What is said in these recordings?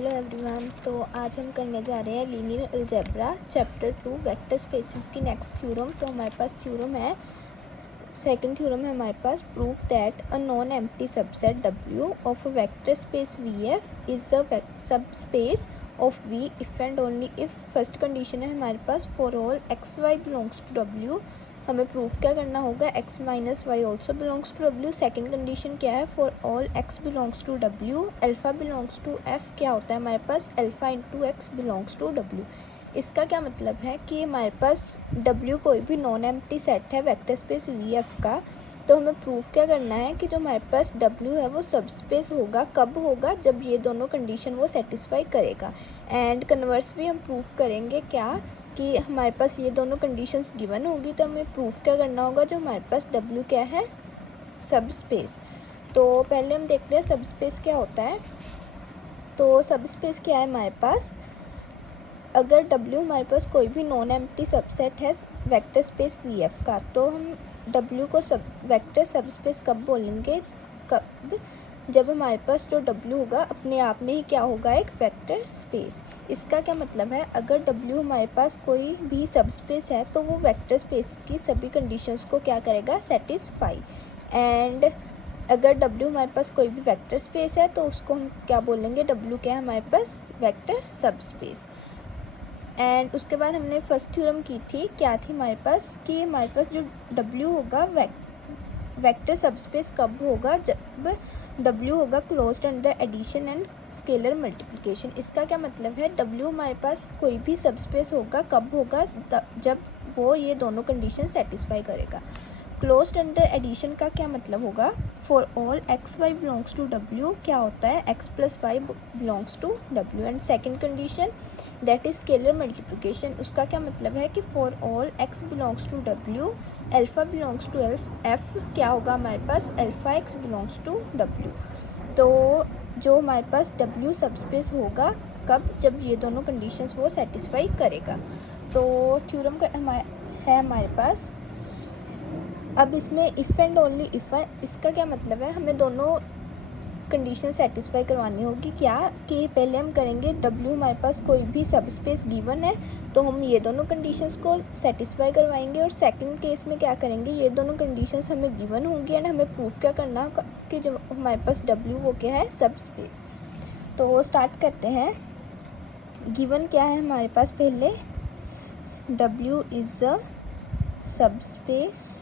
Hello everyone. तो आज हम करने जा रहे हैं linear algebra chapter 2 vector spaces की नेक्स्ट थ्योरम। तो हमारे पास थ्योरम है, सेकंड थ्योरम है हमारे पास, proof that a non empty subset W of a vector space VF is a subspace of V if and only if. First condition है हमारे पास for all XY belongs to W। हमें proof क्या करना होगा, x minus Y also belongs to W। Second condition क्या है, for all x belongs to W alpha belongs to F क्या होता है हमारे पास, alpha into X belongs to W। इसका क्या मतलब है कि हमारे पास W कोई भी नॉन एम्प्टी सेट है वेक्टर स्पेस VF का। तो हमें प्रूफ क्या करना है कि जो हमारे पास W है वो सब स्पेस होगा। कब होगा, जब ये दोनों कंडीशन वो सेटिस्फाई करेगा। एंड कन्वर्स भी हम प्रूफ करेंगे क्या, कि हमारे पास ये दोनों कंडीशंस गिवन होगी। तो हमें प्रूफ क्या करना होगा, जो हमारे पास W क्या है, सब स्पेस। तो पहले हम देखते हैं सब स्पेस क्या होता है। तो सब स्पेस क्या है हमारे पास, अगर W हमारे पास कोई भी नॉन एम्प्टी सबसेट है वेक्टर स्पेस VF का, तो हम W को सब वेक्टर सब स्पेस कब बोलेंगे, कब, जब हमारे पास जो W होगा अपने आप में ही क्या होगा, एक वेक्टर स्पेस। इसका क्या मतलब है, अगर W हमारे पास कोई भी सब स्पेस है तो वो वेक्टर स्पेस की सभी कंडीशंस को क्या करेगा, सेटिस्फाई। एंड अगर W हमारे पास कोई भी वेक्टर स्पेस है तो उसको हम क्या बोलेंगे, W क्या है हमारे पास, वेक्टर सब स्पेस। एंड उसके बाद हमने फर्स्ट थ्योरम की थी, क्या थी हमारे पास, कि हमारे पास जो W होगा वेक्टर सबस्पेस कब होगा, जब W होगा closed under addition and scalar multiplication. इसका क्या मतलब है, W हमारे पास कोई भी सबस्पेस होगा, कब होगा, जब वो ये दोनों कंडीशन सेटिस्फाई करेगा। क्लोज्ड अंडर एडिशन का क्या मतलब होगा, for all XY belongs to W क्या होता है, x plus Y belongs to W। And second condition that is scalar multiplication, उसका क्या मतलब है कि for all x belongs to W alpha belongs to F क्या होगा हमारे पास, alpha x belongs to W। तो जो हमारे पास W सबस्पेस होगा कब, जब ये दोनों कंडीशंस वो सेटिस्फाई करेगा। तो थ्योरम का है हमारे पास। अब इसमें इफ़ एंड ओनली इफ़ है, इसका क्या मतलब है, हमें दोनों कंडीशन सेटिस्फाई करवानी होगी। क्या कि पहले हम करेंगे W हमारे पास कोई भी सब स्पेस गिवन है तो हम ये दोनों कंडीशंस को सेटिस्फाई करवाएंगे, और सेकंड केस में क्या करेंगे, ये दोनों कंडीशंस हमें गिवन होंगी एंड हमें प्रूफ क्या करना कि जो हमारे पास W वो क्या है, सब स्पेस। तो स्टार्ट करते हैं। गिवन क्या है हमारे पास, पहले W is a subspace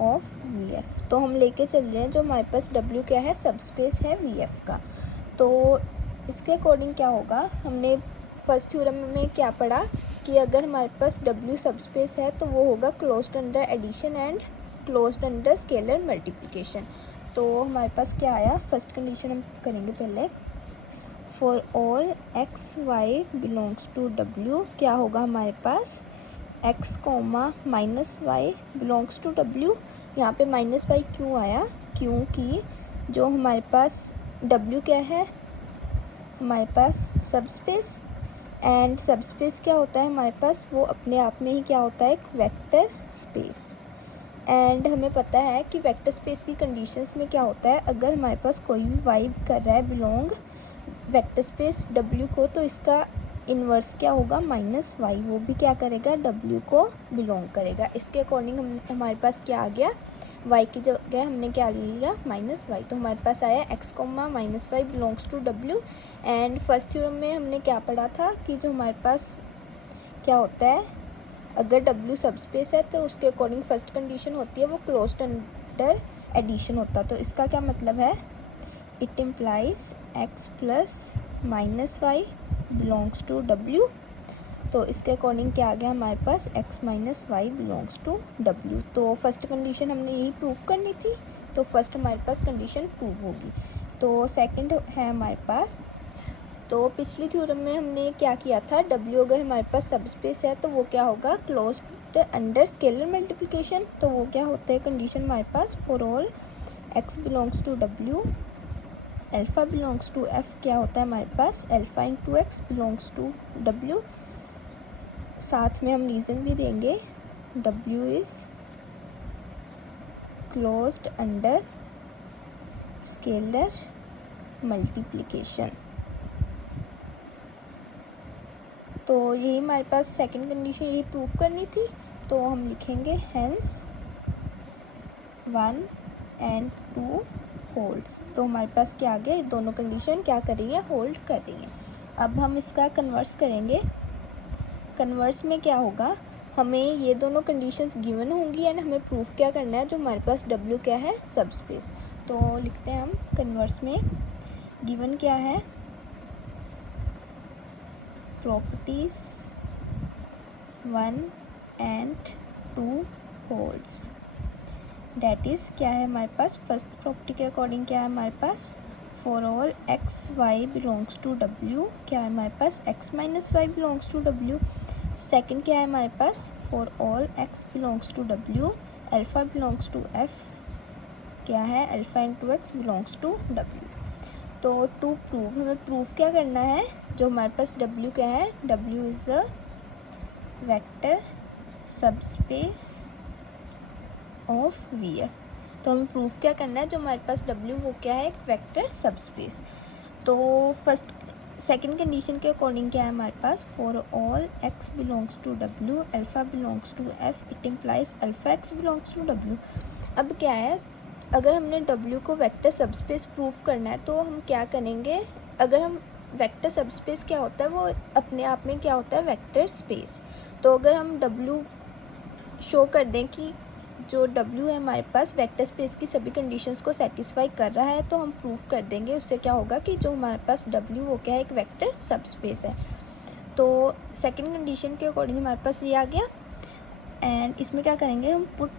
of VF। तो हम लेके चल रहे हैं जो हमारे पास W क्या है, सब स्पेस है VF का। तो इसके अकॉर्डिंग क्या होगा, हमने फर्स्ट थ्योरम में क्या पढ़ा कि अगर हमारे पास W सब स्पेस है तो वो होगा closed under addition and closed under scalar multiplication. तो हमारे पास क्या आया, फर्स्ट कंडीशन हम करेंगे पहले, for all XY belongs to W क्या होगा हमारे पास, x comma minus Y belongs to W। यहाँ पे माइनस वाई क्यों आया, क्योंकि जो हमारे पास W क्या है, हमारे पास सब स्पेस, एंड सब स्पेस क्या होता है हमारे पास, वो अपने आप में ही क्या होता है, एक वेक्टर स्पेस। एंड हमें पता है कि वेक्टर स्पेस की कंडीशंस में क्या होता है, अगर हमारे पास कोई भी वाई कर रहा है बिलोंग वेक्टर स्पेस W को, तो इसका इन्वर्स क्या होगा, माइनस वाई, वो भी क्या करेगा, W को बिलोंग करेगा। इसके अकॉर्डिंग हमारे पास क्या आ गया, y की जगह हमने क्या ले लिया, माइनस वाई। तो हमारे पास आया x comma minus Y belongs to W। And first theorem में हमने क्या पढ़ा था कि जो हमारे पास क्या होता है, अगर W सब स्पेस है तो उसके अकॉर्डिंग फर्स्ट कंडीशन होती है वो क्लोज्ड अंडर एडिशन होता। तो इसका क्या मतलब है, it implies x plus minus Y belongs to W। तो इसके अकॉर्डिंग क्या आ गया हमारे पास, x minus Y belongs to W। तो फर्स्ट कंडीशन हमने यही प्रूव करनी थी, तो फर्स्ट हमारे पास कंडीशन प्रूव होगी। तो सेकंड है हमारे पास, तो पिछली थ्योरम में हमने क्या किया था, W अगर हमारे पास सब स्पेस है तो वो क्या होगा, क्लोज्ड अंडर स्केलर मल्टीप्लिकेशन। तो वो क्या होता है कंडीशन हमारे पास, for all x belongs to W alpha belongs to F क्या होता है हमारे पास, alpha into X belongs to W। साथ में हम रीज़न भी देंगे, W is closed under scalar multiplication. तो यही हमारे पास सेकंड कंडीशन यही प्रूफ करनी थी, तो हम लिखेंगे हेंस 1 and 2 होल्ड्स। तो हमारे पास क्या आ गया, ये दोनों कंडीशन क्या कर रही है, होल्ड कर रही हैं। अब हम इसका कन्वर्स करेंगे। कन्वर्स में क्या होगा, हमें ये दोनों कंडीशंस गिवन होंगी एंड हमें प्रूफ क्या करना है, जो हमारे पास W क्या है, सबस्पेस। तो लिखते हैं हम कन्वर्स में, गिवन क्या है, properties 1 and 2 holds. That is क्या है हमारे पास, फर्स्ट प्रॉपर्टी के अकॉर्डिंग क्या है हमारे पास, for all X Y belongs to W, क्या है हमारे पास, X minus Y belongs to W. Second क्या है हमारे पास, for all x belongs to W alpha belongs to F, क्या है, alpha into X belongs to W. तो टू प्रूव, हमें प्रूफ क्या करना है, जो हमारे पास डब्ल्यू क्या है, W is a vector subspace of V F. तो हमें प्रूफ क्या करना है, जो हमारे पास W वो क्या है, एक वेक्टर सबस्पेस। तो फर्स्ट सेकंड कंडीशन के अकॉर्डिंग क्या है हमारे पास, for all x belongs to W alpha belongs to f, it implies alpha x belongs to W। अब क्या है, अगर हमने W को वेक्टर सबस्पेस प्रूफ करना है तो हम क्या करेंगे, अगर हम वेक्टर सबस्पेस क्या होता है, वो अपने आप में क्या होता है, वेक्टर स्पेस। तो अगर हम W शो कर दें कि जो W है हमारे पास वेक्टर स्पेस की सभी कंडीशंस को सेटिस्फाई कर रहा है, तो हम प्रूफ कर देंगे, उससे क्या होगा कि जो हमारे पास W वो क्या है, एक वेक्टर सबस्पेस है। तो सेकंड कंडीशन के अकॉर्डिंग हमारे पास ये आ गया एंड इसमें क्या करेंगे, हम पुट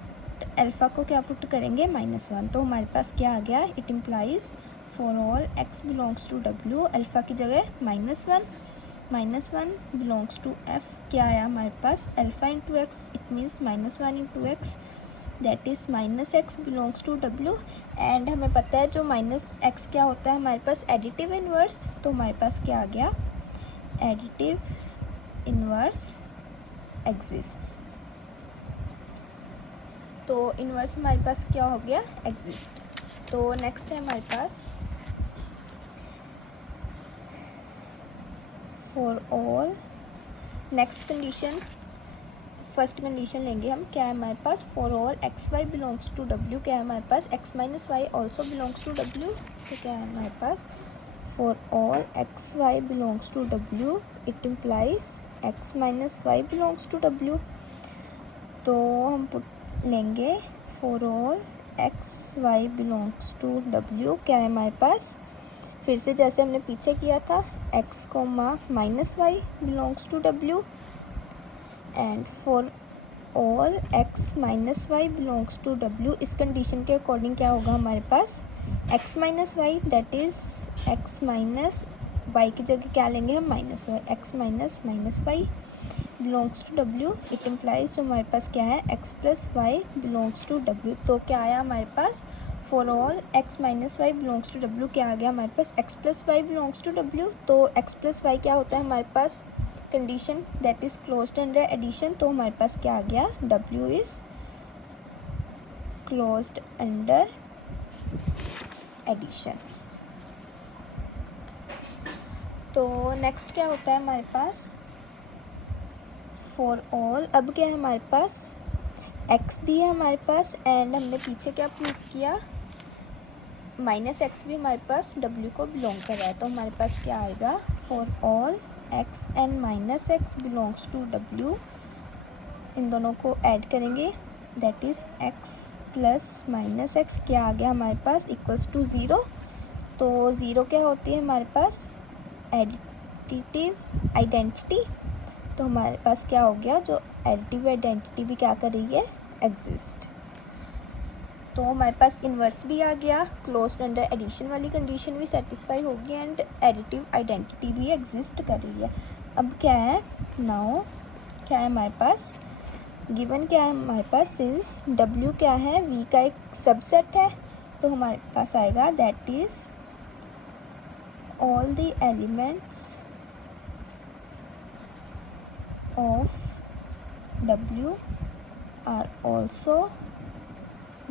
अल्फ़ा को क्या पुट करेंगे, -1। तो हमारे पास क्या आ गया, it implies for all x belongs to W alpha की जगह -1 बिलोंग्स टू f, क्या आया हमारे पास, alpha into X, it means -1 into X, that is -x belongs to W। And हमें पता है जो -x क्या होता है हमारे पास, एडिटिव इन्वर्स। तो हमारे पास क्या आ गया, एडिटिव इन्वर्स एग्जिस्ट। तो इन्वर्स हमारे पास क्या हो गया, एग्जिस्ट। तो नेक्स्ट है हमारे पास for all, next condition, first condition लेंगे हम, क्या है हमारे पास, for all X Y belongs to W, क्या है हमारे पास, X minus Y also belongs to W. तो क्या है हमारे पास, for all X Y belongs to W, it implies X minus Y belongs to W. तो हम लेंगे for all X Y belongs to W, क्या है हमारे पास, फिर से जैसे हमने पीछे किया था, X comma minus Y belongs to W and for all X minus Y belongs to W. इस कंडीशन के अकॉर्डिंग क्या होगा हमारे पास, X minus Y, that is X minus Y की जगह क्या लेंगे हम, minus Y, X minus Y belongs to W, it implies जो हमारे पास क्या है, X plus Y belongs to W. तो क्या आया हमारे पास, for all X minus Y belongs to W, क्या आ गया हमारे पास, X plus Y belongs to W. तो एक्स प्लस वाई क्या होता है हमारे पास, condition that is closed under addition. तो हमारे पास क्या आ गया, W is closed under addition. तो नेक्स्ट क्या होता है हमारे पास, फॉर ऑल, अब क्या है हमारे पास, x भी है हमारे पास एंड हमने पीछे क्या प्रूफ किया, -x भी हमारे पास W को बिलोंग कर रहा है। तो हमारे पास क्या आएगा, for all x and -x belongs to W, इन दोनों को ऐड करेंगे, that is x plus -x, क्या आ गया हमारे पास, इक्वल्स टू 0। तो 0 क्या होती है हमारे पास, एडिटिव आइडेंटिटी। तो हमारे पास क्या हो गया, जो एडिटिव आइडेंटिटी भी क्या कर रही है, एग्जिस्ट। तो हमारे पास इन्वर्स भी आ गया, क्लोज्ड अंडर एडिशन वाली कंडीशन भी सेटिस्फाई होगी एंड एडिटिव आइडेंटिटी भी एग्जिस्ट कर रही है। अब क्या है, नाउ क्या है हमारे पास, गिवन क्या है हमारे पास, सिंस W क्या है, V का एक सबसेट है, तो हमारे पास आएगा that is all the elements of W are also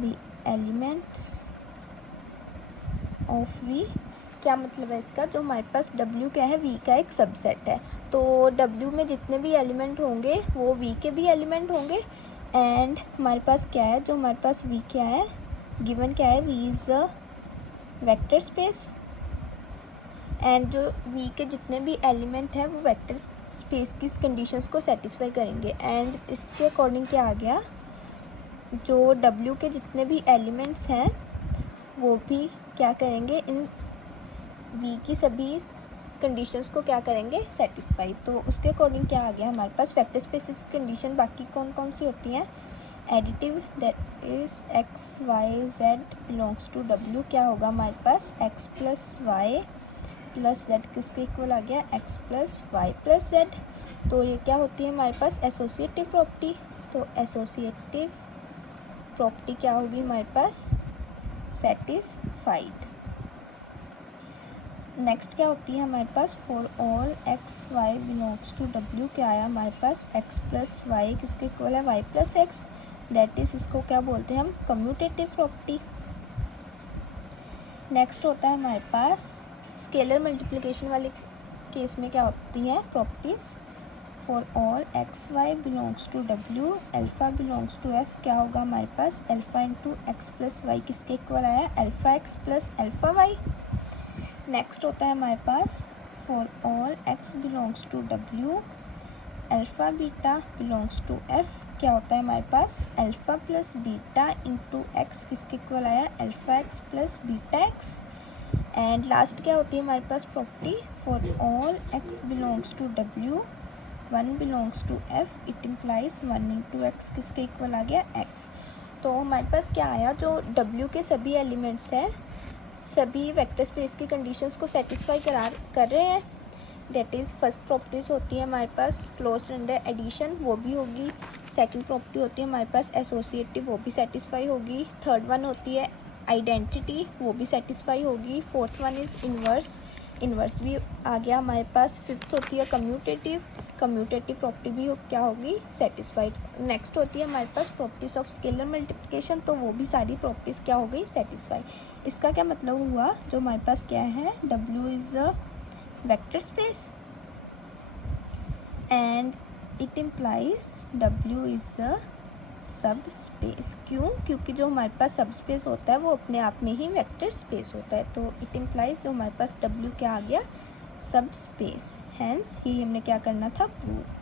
the elements of V। क्या मतलब है इसका, जो हमारे पास W क्या है, V का एक सबसेट है। तो W में जितने भी एलिमेंट होंगे वो V के भी एलिमेंट होंगे। एंड हमारे पास क्या है, जो हमारे पास V क्या है, गिवन क्या है, V is a vector space. And जो V के जितने भी एलिमेंट हैं वो वेक्टर स्पेस की कंडीशंस को सेटिस्फाई करेंगे। एंड इसके अकॉर्डिंग क्या आ गया, जो W के जितने भी एलिमेंट्स हैं वो भी क्या करेंगे, इन V की सभी कंडीशंस को क्या करेंगे, सेटिस्फाई। तो उसके अकॉर्डिंग क्या आ गया हमारे पास, वेक्टर स्पेसिस कंडीशन बाकी कौन कौन सी होती हैं, additive, that is X Y Z belongs to W, क्या होगा हमारे पास x plus Y plus Z किसके इक्वल आ गया, x plus Y plus Z. तो ये क्या होती है हमारे पास, एसोसिएटिव प्रॉपर्टी। तो एसोसिएटिव प्रॉपर्टी क्या होगी हमारे पास, सेटिस्फाइड। नेक्स्ट क्या होती है हमारे पास, for all X Y belongs to W, क्या आया हमारे पास, x प्लस वाई किसके इक्वल है, y plus X, that is इसको क्या बोलते हैं हम, कम्यूटेटिव प्रॉपर्टी। नेक्स्ट होता है हमारे पास स्केलर मल्टीप्लिकेशन वाले केस में क्या होती है properties, for all X Y belongs to W, alpha belongs to F, क्या होगा हमारे पास, alpha into X plus Y किसके इक्वल आया, alpha x plus alpha Y. Next होता है हमारे पास for all x belongs to W, alpha beta belongs to F, क्या होता है हमारे पास, alpha plus beta into x किसके इक्वल आया, alpha x plus beta x. And last क्या होती है हमारे पास property, for all x belongs to W, 1 belongs to F, it implies 1 into x किसके इक्वल आ गया, x। तो हमारे पास क्या आया, जो W के सभी एलिमेंट्स हैं सभी वेक्टर स्पेस की कंडीशंस को सेटिस्फाई कर रहे हैं। डेट इज़ फर्स्ट प्रॉपर्टीज़ होती है हमारे पास क्लोज अंडर एडिशन, वो भी होगी। सेकंड प्रॉपर्टी होती है हमारे पास एसोसिएटिव, वो भी सेटिस्फाई होगी। थर्ड वन होती है आइडेंटिटी, वो भी सेटिस्फाई होगी। Fourth one is inverse, inverse भी आ गया हमारे पास। फिफ्थ होती है कम्यूटेटिव, कम्यूटेटिव प्रॉपर्टी भी क्या होगी, सेटिस्फाइड। नेक्स्ट होती है हमारे पास प्रॉपर्टीज़ ऑफ स्केलर मल्टीप्लिकेशन, तो वो भी सारी प्रॉपर्टीज़ क्या हो गई, सेटिस्फाई। इसका क्या मतलब हुआ, जो हमारे पास क्या है, W is a vector space and it implies W is a सब स्पेस। क्यों, क्योंकि जो हमारे पास सब स्पेस होता है वो अपने आप में ही वेक्टर स्पेस होता है। तो इट इम्प्लाइज जो हमारे पास W क्या आ गया, सब स्पेस। हैंस ये हमने क्या करना था, प्रूव।